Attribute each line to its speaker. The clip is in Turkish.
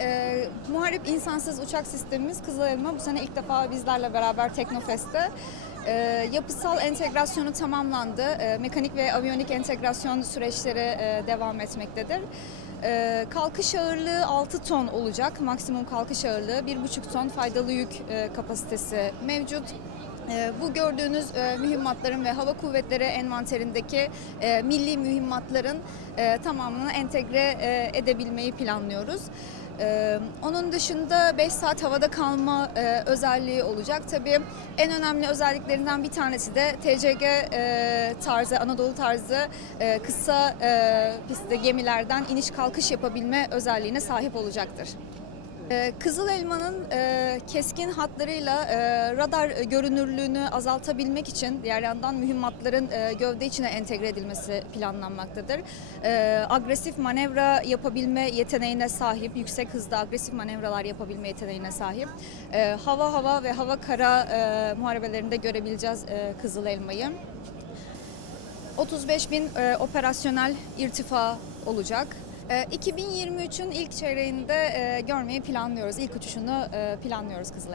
Speaker 1: Ee, muharip insansız uçak sistemimiz Kızıl Elma bu sene ilk defa bizlerle beraber Teknofest'te. Ee, yapısal entegrasyonu tamamlandı. Ee, mekanik ve aviyonik entegrasyon süreçleri e, devam etmektedir. Ee, kalkış ağırlığı 6 ton olacak. Maksimum kalkış ağırlığı 1,5 ton faydalı yük e, kapasitesi mevcut. Ee, Bu gördüğünüz e, mühimmatların ve hava kuvvetleri envanterindeki e, milli mühimmatların e, tamamını entegre e, edebilmeyi planlıyoruz. Ee, Onun dışında 5 saat havada kalma e, özelliği olacak. Tabii en önemli özelliklerinden bir tanesi de TCG e, tarzı, Anadolu tarzı e, kısa e, pistte gemilerden iniş kalkış yapabilme özelliğine sahip olacaktır. Ee, Kızıl Elma'nın e, keskin hatlarıyla e, radar görünürlüğünü azaltabilmek için diğer yandan mühimmatların e, gövde içine entegre edilmesi planlanmaktadır. Agresif manevra yapabilme yeteneğine sahip, yüksek hızda agresif manevralar yapabilme yeteneğine sahip. Hava hava ve hava kara muharebelerinde görebileceğiz Kızıl Elma'yı. 35 bin operasyonel irtifa olacak. E, 2023'ün ilk çeyreğinde görmeyi planlıyoruz. İlk uçuşunu e, planlıyoruz Kızıl.